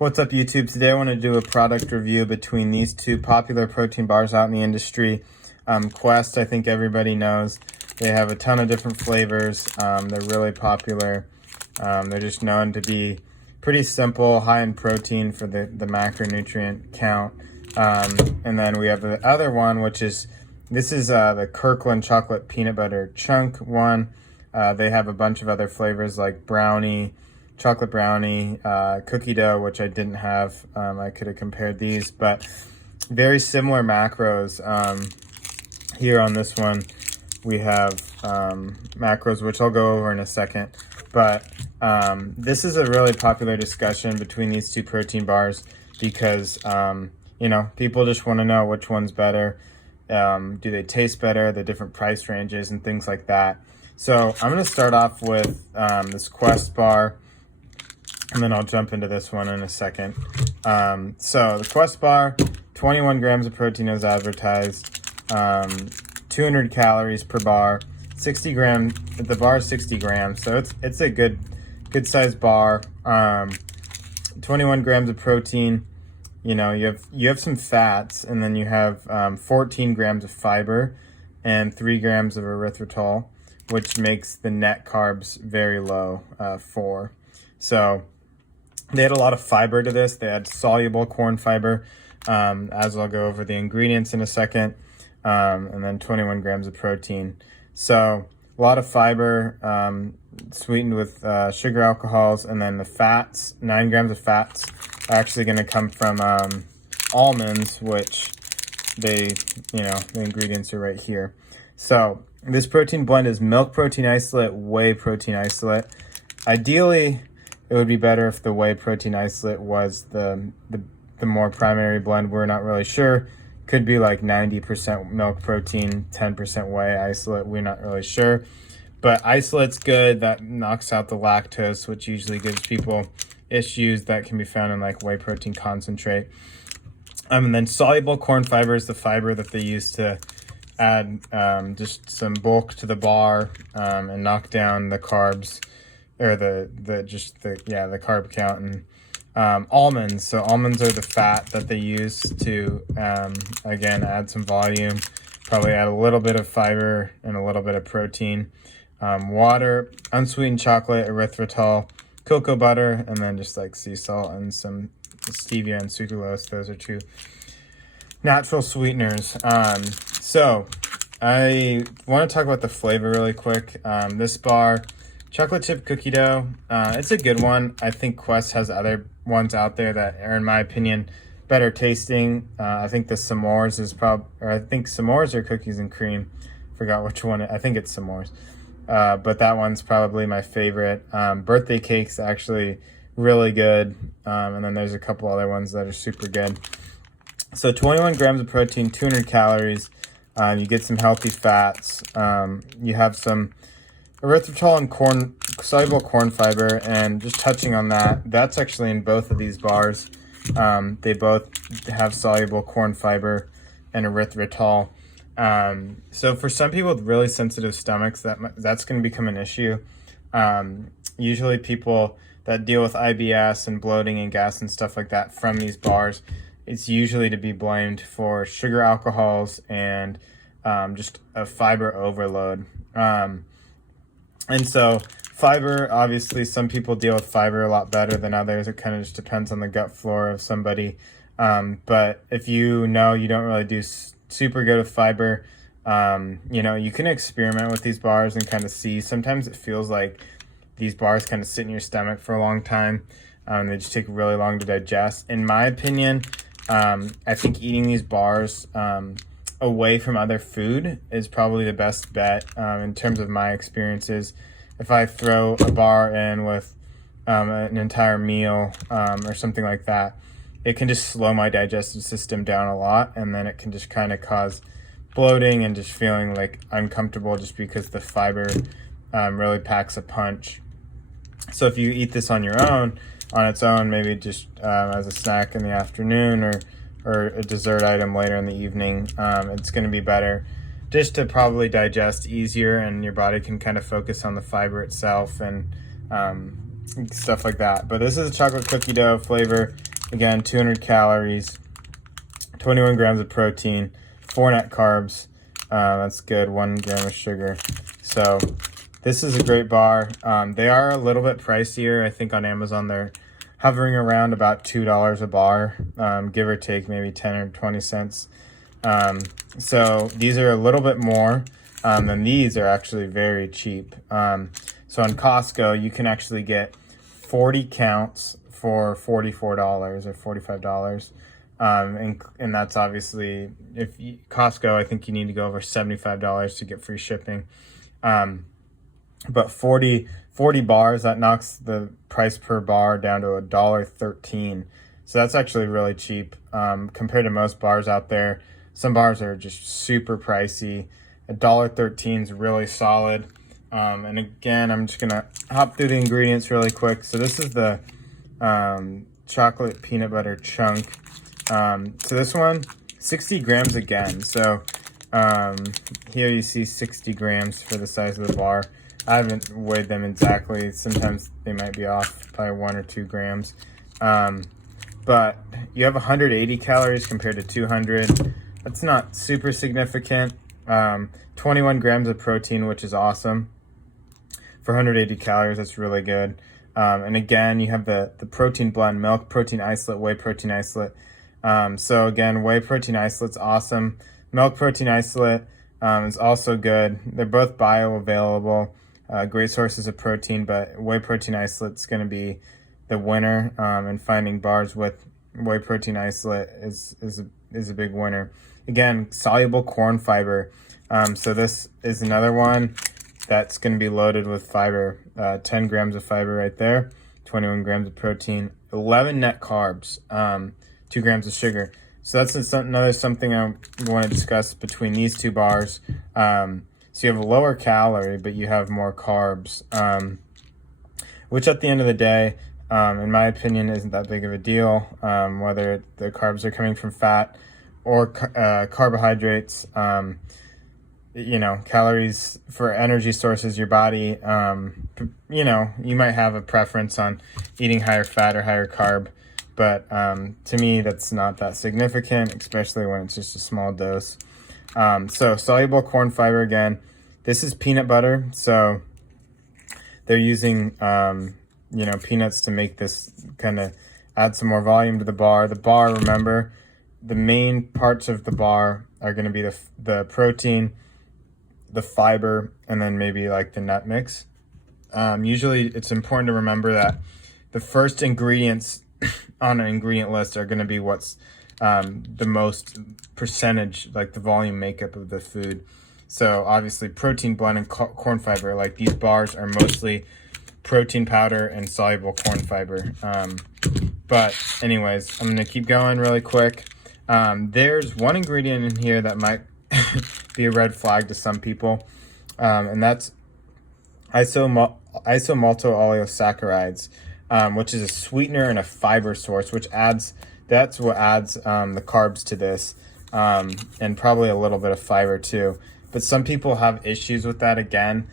What's up, YouTube? Today I want to do a product review between these two popular protein bars out in the industry. Quest, I think everybody knows. They have a ton of different flavors. They're really popular. They're just known to be pretty simple, high in protein for the macronutrient count. And then we have the other one, which is, this is the Kirkland chocolate peanut butter chunk one. They have a bunch of other flavors like brownie, chocolate brownie, cookie dough, which I didn't have. I could have compared these, but very similar macros. Here on this one, we have macros, which I'll go over in a second. But this is a really popular discussion between these two protein bars because, people just want to know which one's better. Do they taste better, the different price ranges and things like that. So I'm going to start off with this Quest bar, and then I'll jump into this one in a second. So the Quest bar, 21 grams of protein as advertised, 200 calories per bar, 60 grams, the bar is 60 grams, so it's a good sized bar. 21 grams of protein, you have some fats, and then you have 14 grams of fiber and 3 grams of erythritol, which makes the net carbs very low, 4. So they had a lot of fiber to this. They had soluble corn fiber, as I'll go over the ingredients in a second, and then 21 grams of protein. So a lot of fiber, sweetened with sugar alcohols, and then the fats, 9 grams of fats, are actually going to come from almonds, which the ingredients are right here. So this protein blend is milk protein isolate, whey protein isolate. Ideally, it would be better if the whey protein isolate was the more primary blend. We're not really sure. Could be like 90% milk protein, 10% whey isolate. We're not really sure. But isolate's good. That knocks out the lactose, which usually gives people issues that can be found in like whey protein concentrate. And then soluble corn fiber is the fiber that they use to add just some bulk to the bar and knock down the carbs, or the carb count. And almonds, so almonds are the fat that they use to again add some volume, probably add a little bit of fiber and a little bit of protein. Water, unsweetened chocolate, erythritol, cocoa butter, and then just like sea salt and some stevia and sucralose. Those are 2 natural sweeteners. So I want to talk about the flavor really quick. This bar, chocolate chip cookie dough, it's a good one. I think Quest has other ones out there that are, in my opinion, better tasting. I think the s'mores is I think s'mores are cookies and cream. Forgot which one. I think it's s'mores. But that one's probably my favorite. Birthday cake's actually really good. And then there's a couple other ones that are super good. So 21 grams of protein, 200 calories. You get some healthy fats. You have some erythritol and soluble corn fiber, and just touching on that, that's actually in both of these bars. They both have soluble corn fiber and erythritol. So for some people with really sensitive stomachs, that's going to become an issue. Usually people that deal with IBS and bloating and gas and stuff like that from these bars, it's usually to be blamed for sugar alcohols and just a fiber overload. And so fiber, obviously some people deal with fiber a lot better than others. It kind of just depends on the gut flora of somebody. But if you don't really do super good with fiber, you can experiment with these bars and kind of see. Sometimes it feels like these bars kind of sit in your stomach for a long time. They just take really long to digest. In my opinion, I think eating these bars away from other food is probably the best bet in terms of my experiences. If I throw a bar in with an entire meal or something like that, it can just slow my digestive system down a lot, and then it can just kind of cause bloating and just feeling like uncomfortable just because the fiber really packs a punch. So if you eat this on its own, maybe just as a snack in the afternoon or a dessert item later in the evening, it's going to be better just to probably digest easier, and your body can kind of focus on the fiber itself and stuff like that. But this is a chocolate cookie dough flavor. Again, 200 calories, 21 grams of protein, 4 net carbs. That's good. 1 gram of sugar. So this is a great bar. They are a little bit pricier. I think on Amazon they're hovering around about $2 a bar, give or take maybe 10 or 20 cents. So these are a little bit more, and these are actually very cheap. So on Costco, you can actually get 40 counts for $44 or $45. And that's obviously, Costco, I think you need to go over $75 to get free shipping. But 40 bars, that knocks the price per bar down to $1.13. So that's actually really cheap compared to most bars out there. Some bars are just super pricey. $1.13 is really solid. And again, I'm just gonna hop through the ingredients really quick. So this is the chocolate peanut butter chunk. So this one, 60 grams again. So here you see 60 grams for the size of the bar. I haven't weighed them exactly. Sometimes they might be off by 1 or 2 grams. But you have 180 calories compared to 200. That's not super significant. 21 grams of protein, which is awesome. For 180 calories, that's really good. And again, you have the protein blend, milk protein isolate, whey protein isolate. So again, whey protein isolate's awesome. Milk protein isolate is also good. They're both bioavailable, great sources of protein, but whey protein isolate's going to be the winner. And finding bars with whey protein isolate is a big winner. Again, soluble corn fiber. So this is another one that's going to be loaded with fiber. 10 grams of fiber right there, 21 grams of protein, 11 net carbs, 2 grams of sugar. So that's another something I want to discuss between these two bars. So you have a lower calorie, but you have more carbs, which at the end of the day, in my opinion, isn't that big of a deal, whether the carbs are coming from fat or carbohydrates. Calories for energy sources, your body, you might have a preference on eating higher fat or higher carb. But to me, that's not that significant, especially when it's just a small dose. So soluble corn fiber, again, this is peanut butter. So they're using, peanuts to make this kind of add some more volume to the bar. The bar, remember, the main parts of the bar are going to be the protein, the fiber, and then maybe like the nut mix. Usually it's important to remember that the first ingredients on an ingredient list are going to be what's the most percentage, like the volume makeup of the food. So obviously protein blend and corn fiber, like these bars are mostly protein powder and soluble corn fiber. But anyways, I'm going to keep going really quick. There's one ingredient in here that might be a red flag to some people, and that's isomaltooleosaccharides, which is a sweetener and a fiber source, that's what adds the carbs to this, and probably a little bit of fiber too. But some people have issues with that. Again,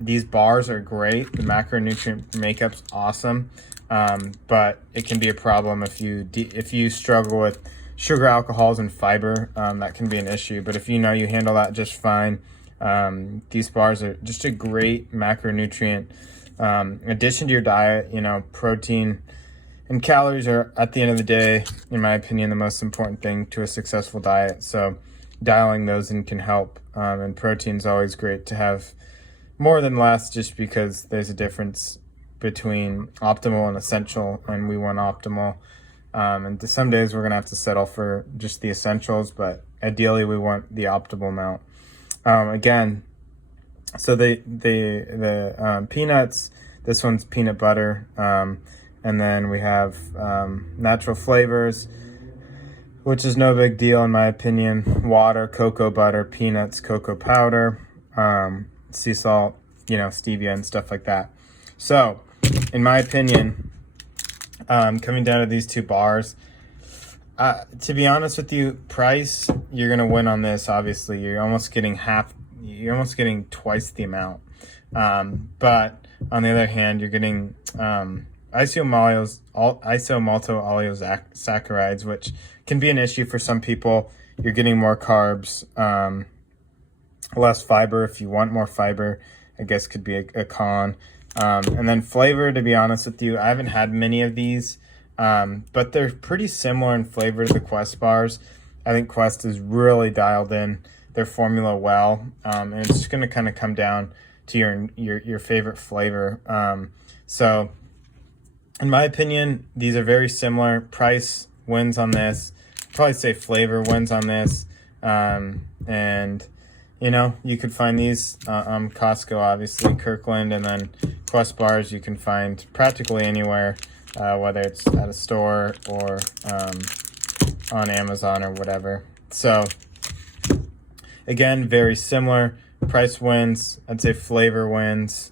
these bars are great. The macronutrient makeup's awesome, but it can be a problem if you struggle with sugar, alcohols, and fiber. That can be an issue. But if you handle that just fine, these bars are just a great macronutrient addition to your diet. Protein and calories are, at the end of the day, in my opinion, the most important thing to a successful diet. So dialing those in can help. And protein's always great to have more than less, just because there's a difference between optimal and essential, and we want optimal. And some days we're going to have to settle for just the essentials, but ideally we want the optimal amount. Again, so the peanuts, this one's peanut butter, and then we have natural flavors, which is no big deal in my opinion. Water, cocoa butter, peanuts, cocoa powder, sea salt, stevia and stuff like that. So in my opinion, coming down to these two bars, to be honest with you, price, you're going to win on this. Obviously, you're almost getting twice the amount. But on the other hand, you're getting isomaltosaccharides, which can be an issue for some people. You're getting more carbs, less fiber. If you want more fiber, I guess could be a con. And then flavor, to be honest with you, I haven't had many of these, but they're pretty similar in flavor to the Quest bars. I think Quest is really dialed in their formula well, and it's just going to kind of come down to your favorite flavor. So in my opinion, these are very similar. Price wins on this. I'd probably say flavor wins on this. And you know, you could find these on Costco, obviously, Kirkland, and then Quest bars you can find practically anywhere, whether it's at a store or on Amazon or whatever. So again, very similar. Price wins. I'd say flavor wins.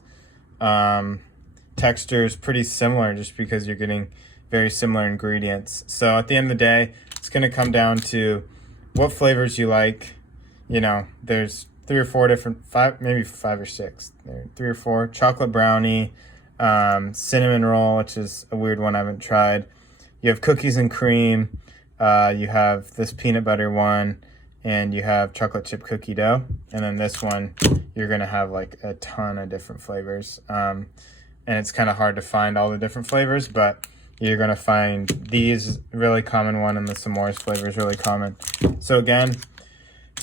Texture is pretty similar just because you're getting very similar ingredients. So at the end of the day, it's going to come down to what flavors you like. You know, there's 3 or 4 different, maybe 5 or 6. There are 3 or 4. Chocolate brownie, cinnamon roll, which is a weird one I haven't tried. You have cookies and cream. You have this peanut butter one, and you have chocolate chip cookie dough. And then this one, you're going to have like a ton of different flavors. And it's kind of hard to find all the different flavors, but you're going to find these really common one, and the s'mores flavor is really common. So again,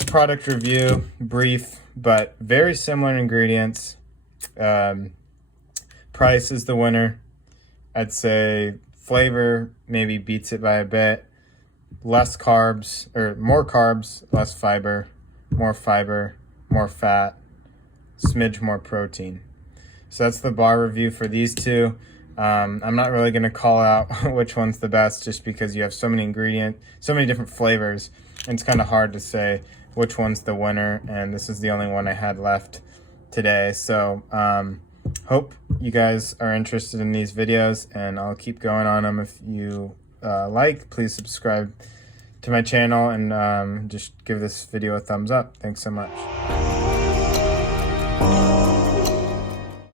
product review, brief, but very similar ingredients. Price is the winner. I'd say flavor maybe beats it by a bit. Less carbs, or more carbs, less fiber, more fat, smidge more protein. So that's the bar review for these two. I'm not really going to call out which one's the best just because you have so many ingredients, so many different flavors, and it's kind of hard to say which one's the winner, and this is the only one I had left today. So hope you guys are interested in these videos, and I'll keep going on them. If you please subscribe to my channel, and just give this video a thumbs up. Thanks so much.